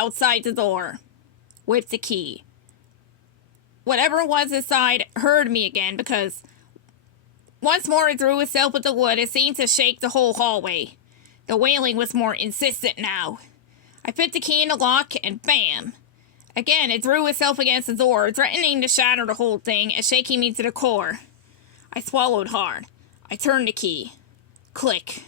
outside the door with the key. Whatever was inside heard me again because once more it threw itself at the wood. It seemed to shake the whole hallway. The wailing was more insistent now. I fit the key in the lock and bam! Again, it threw itself against the door, threatening to shatter the whole thing and shaking me to the core. I swallowed hard. I turned the key. Click.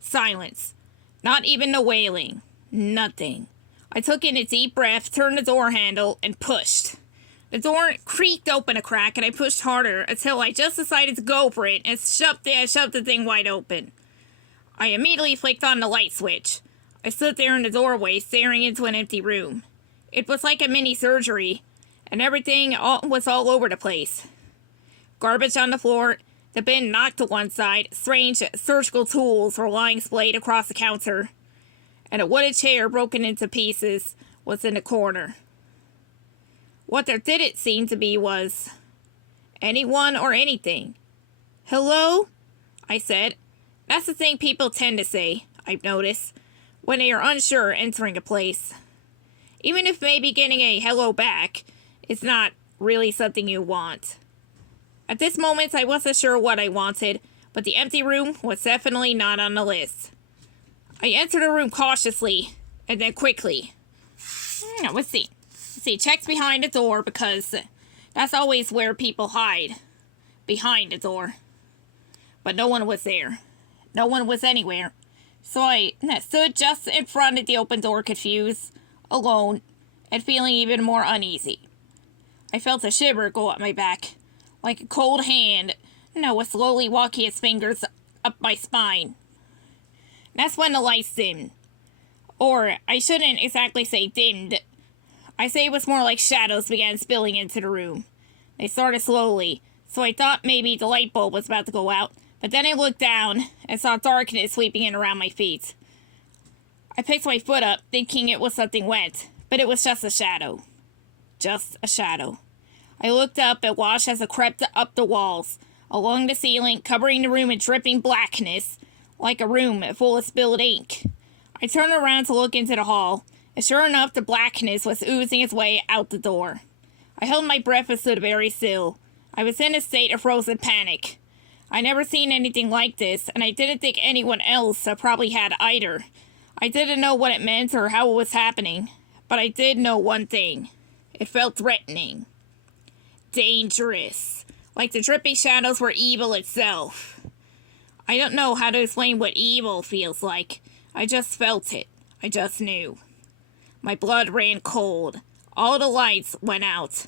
Silence. Not even the wailing. Nothing. I took in a deep breath, turned the door handle, and pushed. The door creaked open a crack, and I pushed harder until I just decided to go for it and shoved the thing wide open. I immediately flicked on the light switch. I stood there in the doorway, staring into an empty room. It was like a mini surgery, and everything was all over the place. Garbage on the floor, the bin knocked to one side, strange surgical tools were lying splayed across the counter, and a wooden chair broken into pieces was in the corner. What there didn't seem to be was anyone or anything. "Hello?" I said. That's the thing people tend to say, I've noticed, when they are unsure entering a place. Even if maybe getting a hello back is not really something you want. At this moment, I wasn't sure what I wanted, but the empty room was definitely not on the list. I entered the room cautiously, and then quickly. Let's see. Checked behind the door, because that's always where people hide. Behind the door. But no one was there. No one was anywhere. So I stood just in front of the open door, confused, alone, and feeling even more uneasy. I felt a shiver go up my back, like a cold hand was slowly walking its fingers up my spine. That's when the lights dimmed. Or, I shouldn't exactly say dimmed. I say it was more like shadows began spilling into the room. They started slowly, so I thought maybe the light bulb was about to go out, but then I looked down and saw darkness sweeping in around my feet. I picked my foot up, thinking it was something wet, but it was just a shadow. Just a shadow. I looked up and watched as it crept up the walls, along the ceiling, covering the room in dripping blackness, like a room full of spilled ink. I turned around to look into the hall, and sure enough, the blackness was oozing its way out the door. I held my breath and stood very still. I was in a state of frozen panic. I never seen anything like this, and I didn't think anyone else probably had either. I didn't know what it meant or how it was happening, but I did know one thing. It felt threatening. Dangerous. Like the dripping shadows were evil itself. I don't know how to explain what evil feels like. I just felt it. I just knew. My blood ran cold. All the lights went out.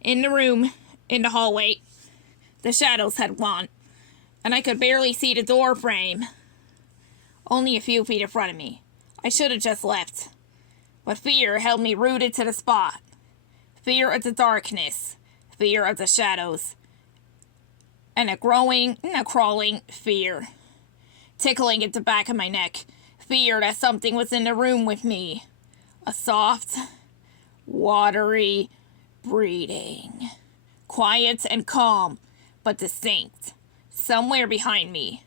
In the room, in the hallway, the shadows had gone, and I could barely see the door frame. Only a few feet in front of me. I should have just left. But fear held me rooted to the spot. Fear of the darkness. Fear of the shadows. And a growing, crawling fear. Tickling at the back of my neck. Fear that something was in the room with me. A soft, watery breathing. Quiet and calm, but distinct. Somewhere behind me.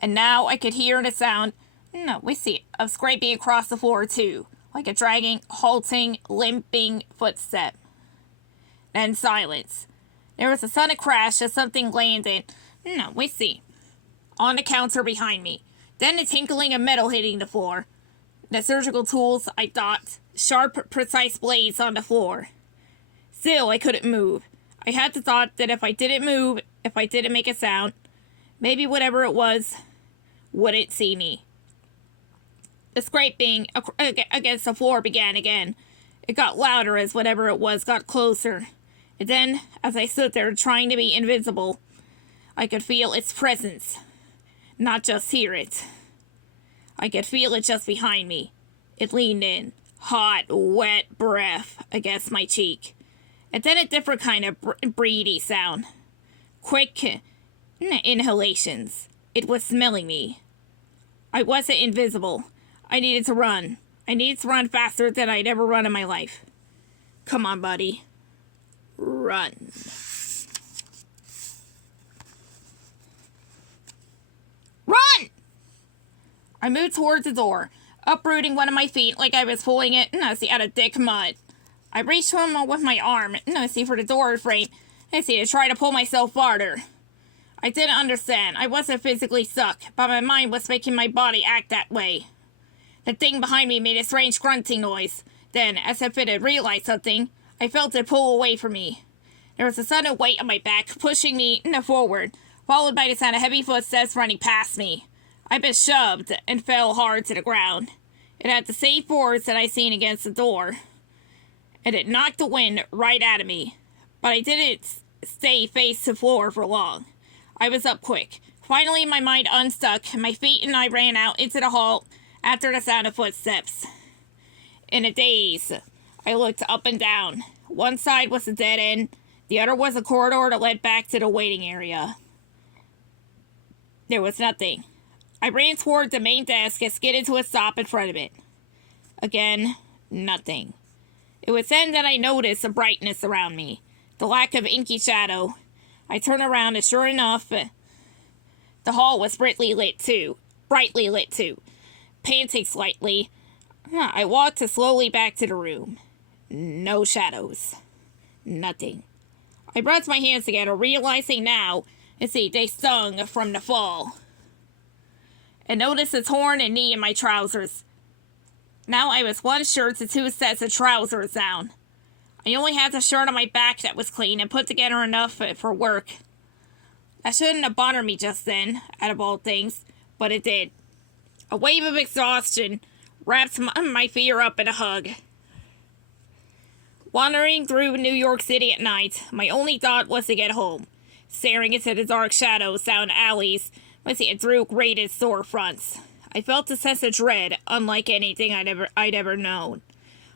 And now I could hear the sound, of scraping across the floor too, like a dragging, halting, limping footstep. Then silence. There was a sudden crash as something landed, on the counter behind me. Then the tinkling of metal hitting the floor. The surgical tools, I thought, sharp, precise blades on the floor. Still, I couldn't move. I had the thought that if I didn't move, if I didn't make a sound, maybe whatever it was wouldn't see me. The scraping against the floor began again. It got louder as whatever it was got closer. And then, as I stood there trying to be invisible, I could feel its presence, not just hear it. I could feel it just behind me. It leaned in, hot, wet breath against my cheek. And then a different kind of breathy sound. Quick inhalations. It was smelling me. I wasn't invisible. I needed to run. I needed to run faster than I'd ever run in my life. Come on, buddy. Run. Run! I moved towards the door. uprooting one of my feet like I was pulling it out of thick mud. I reached for him with my arm for the door frame to try to pull myself farther. I didn't understand. I wasn't physically stuck, but my mind was making my body act that way. The thing behind me made a strange grunting noise. Then, as if it had realized something, I felt it pull away from me. There was a sudden weight on my back, pushing me forward, followed by the sound of heavy footsteps running past me. I was shoved and fell hard to the ground. It had the same force that I seen against the door, and it knocked the wind right out of me. But I didn't stay face to floor for long. I was up quick. Finally, my mind unstuck, my feet and I ran out into the hall after the sound of footsteps. In a daze, I looked up and down. One side was a dead end, the other was a corridor that led back to the waiting area. There was nothing. I ran toward the main desk and skidded to a stop in front of it. Again, nothing. It was then that I noticed the brightness around me, the lack of inky shadow. I turned around and sure enough, the hall was brightly lit too. Panting slightly, I walked slowly back to the room. No shadows. Nothing. I rubbed my hands together, realizing now, they stung from the fall. And noticed the torn knee in my trousers. Now I was one shirt to two sets of trousers down. I only had the shirt on my back that was clean and put together enough for work. That shouldn't have bothered me just then, out of all things, but it did. A wave of exhaustion wrapped my fear up in a hug. Wandering through New York City at night, my only thought was to get home. Staring into the dark shadows down alleys, through grated storefronts. I felt a sense of dread, unlike anything I'd ever known.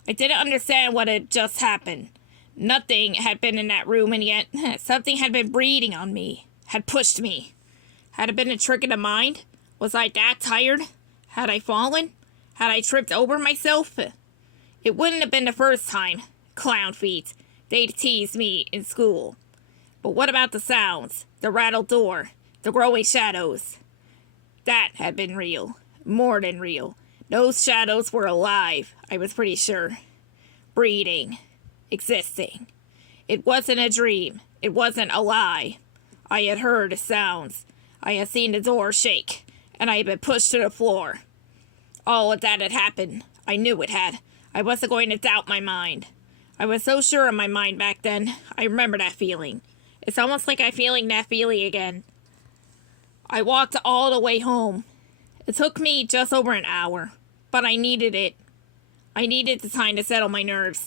I didn't understand what had just happened. Nothing had been in that room, and yet something had been breathing on me, had pushed me. Had it been a trick of the mind? Was I that tired? Had I fallen? Had I tripped over myself? It wouldn't have been the first time. Clown feet. They'd teased me in school. But what about the sounds? The rattled door? The growing shadows? That had been real. More than real. Those shadows were alive, I was pretty sure. Breathing. Existing. It wasn't a dream. It wasn't a lie. I had heard sounds. I had seen the door shake, and I had been pushed to the floor. All of that had happened. I knew it had. I wasn't going to doubt my mind. I was so sure of my mind back then. I remember that feeling. It's almost like I'm feeling that feeling again. I walked all the way home. It took me just over an hour, but I needed it. I needed the time to settle my nerves.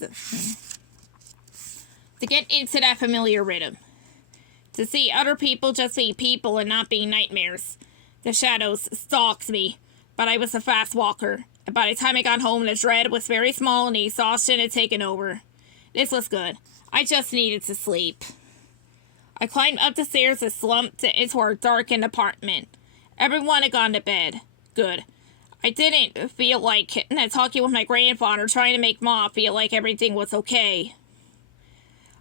To get into that familiar rhythm. To see other people just being people and not being nightmares. The shadows stalked me, but I was a fast walker. And by the time I got home, the dread was very small and the exhaustion had taken over. This was good. I just needed to sleep. I climbed up the stairs and slumped into our darkened apartment. Everyone had gone to bed. Good. I didn't feel like talking with my grandfather, trying to make Ma feel like everything was okay.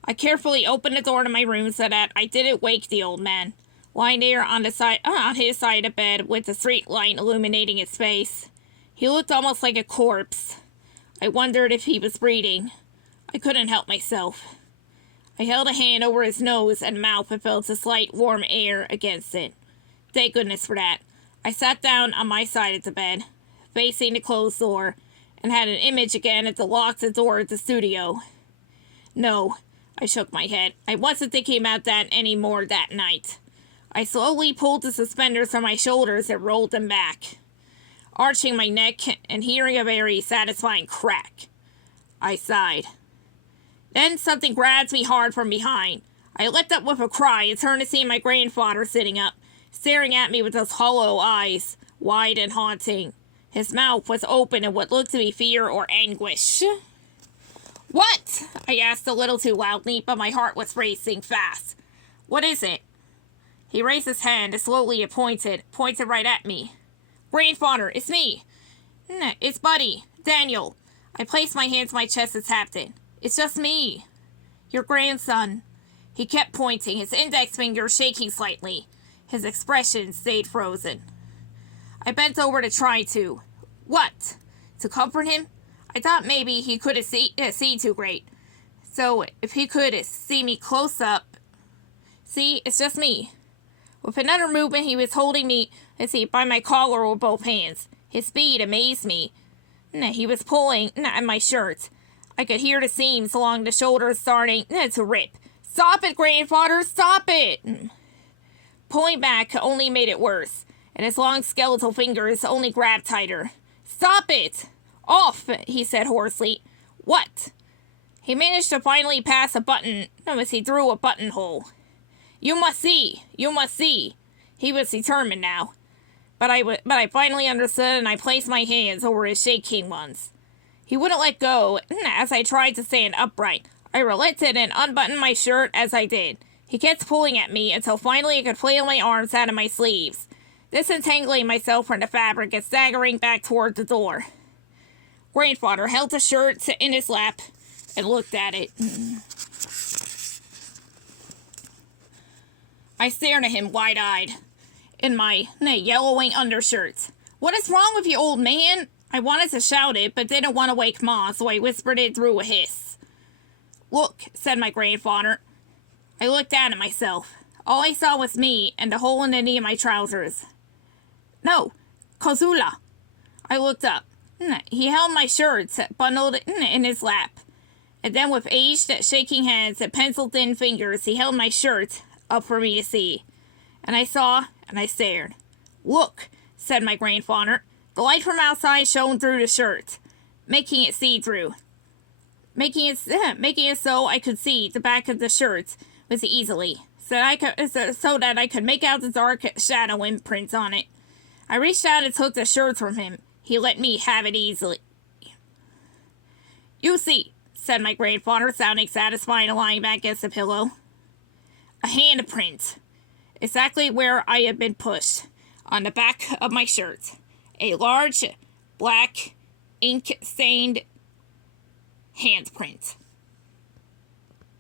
I carefully opened the door to my room so that I didn't wake the old man, lying there on his side of the bed with the street light illuminating his face. He looked almost like a corpse. I wondered if he was breathing. I couldn't help myself. I held a hand over his nose and mouth and felt the slight warm air against it. Thank goodness for that. I sat down on my side of the bed, facing the closed door, and had an image again at the locked door of the studio. No, I shook my head. I wasn't thinking about that anymore that night. I slowly pulled the suspenders from my shoulders and rolled them back, arching my neck and hearing a very satisfying crack. I sighed. Then something grabbed me hard from behind. I leapt up with a cry and turned to see my grandfather sitting up, staring at me with those hollow eyes, wide and haunting. His mouth was open in what looked to be fear or anguish. "What?" I asked a little too loudly, but my heart was racing fast. "What is it?" He raised his hand and slowly pointed right at me. "Grandfather, it's me. It's Buddy, Daniel." I placed my hand to my chest and tapped it. "It's just me. Your grandson." He kept pointing, his index finger shaking slightly. His expression stayed frozen. I bent over to try to. "What?" to comfort him. I thought maybe he couldn't see too great. So if he could see me close up. See, it's just me. With another movement, he was holding me, by my collar with both hands. His speed amazed me. He was pulling at my shirt. I could hear the seams along the shoulders starting to rip. Stop it, grandfather! Stop it! Pulling back only made it worse, and his long skeletal fingers only grabbed tighter. Stop it! Off, he said hoarsely. What? He managed to finally pass a button as he threw a buttonhole. You must see! You must see! He was determined now. But I finally understood, and I placed my hands over his shaking ones. He wouldn't let go as I tried to stand upright. I relented and unbuttoned my shirt as I did. He kept pulling at me until finally I could flail my arms out of my sleeves, disentangling myself from the fabric and staggering back toward the door. Grandfather held the shirt in his lap and looked at it. I stared at him wide-eyed in my yellowing undershirt. What is wrong with you, old man? I wanted to shout it, but didn't want to wake Ma, so I whispered it through a hiss. Look, said my grandfather. I looked down at myself. All I saw was me and the hole in the knee of my trousers. No, Kozula. I looked up. He held my shirt, bundled in his lap. And then with aged, shaking hands and pencil-thin fingers, he held my shirt up for me to see. And I saw, and I stared. Look, said my grandfather. The light from outside shone through the shirt, making it see-through. Making it so I could see the back of the shirt was easily, so that I could make out the dark shadow imprints on it. I reached out and took the shirt from him. He let me have it easily. You see, said my grandfather, sounding satisfied and lying back against the pillow. A handprint. Exactly where I had been pushed, on the back of my shirt. A large, black, ink-stained handprint.